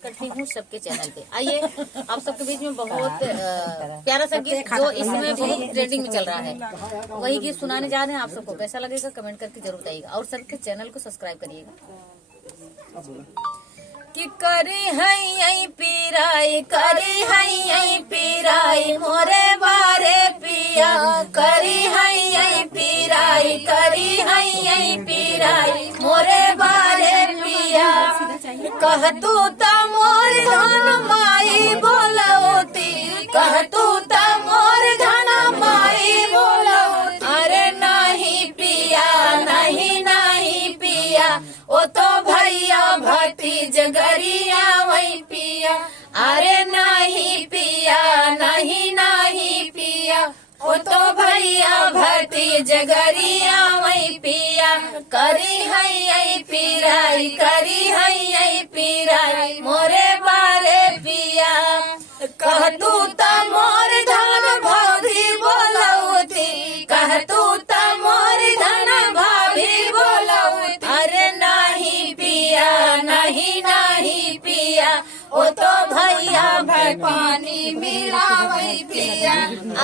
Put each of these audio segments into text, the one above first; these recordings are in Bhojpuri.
इकट्ठी हूँ सबके चैनल पे। आइए आप सबके बीच में बहुत प्यारा सा गीत जो इस समय बहुत ट्रेंडिंग में चल रहा है वही गीत सुनाने जा रहे हैं। आप सबको कैसा लगेगा कमेंट करके जरूर बताइएगा और सबके चैनल को सब्सक्राइब करिएगा। कि करी है पीराई करी है पीराई मोरे बारे पिया करी है पीराई करी है पीराई मोरे बारे पिया कह तू त मोर धन माई बोलौती कह तू त मोर धन माई बोलौती अरे नहीं पिया नहीं नहीं पिया ओ तो भैया भतीज गरिया वही पिया अरे नहीं पिया नहीं नहीं पिया ओ तो भैया भतीज गरिया वही पिया करी है पीराई करी है पीराई मोरे बारे पिया कह तू त मोर धन भाभी बोलौती कह तू त मोर धन भाभी बोलौती अरे नहीं पिया नहीं नहीं पिया ओ तो भैया भाई पानी मिलावई पिया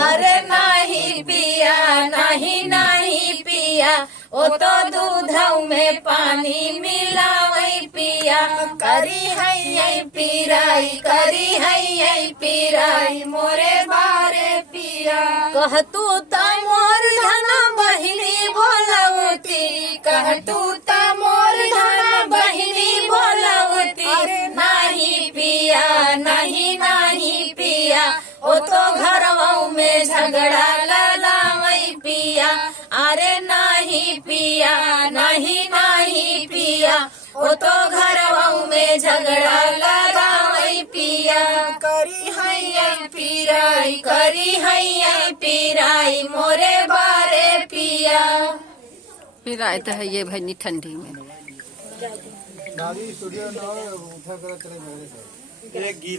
अरे नहीं पिया नहीं नहीं पिया ओ तो दूध में पानी मिलावई पिया करी है पीराई करी है पीराई मोरे बारे पिया कह तू त मोर धन बहिनी बोलौती कह तू त मोर धन बहिनी बोलौती नहीं पिया नहीं नहीं पिया ओ तो घरवाऊ में झगड़ा लड़ावई पिया अरे नहीं पिया नहीं नहीं पिया ओ तो घरवाऊ में झगड़ा लड़ावई पिया करी है पीराई करी है पीराई मोरे बारे पिया पिराई तो है ये भाई ठंडी में स्टूडियो ना उठा कर चले मेरे से एक गीत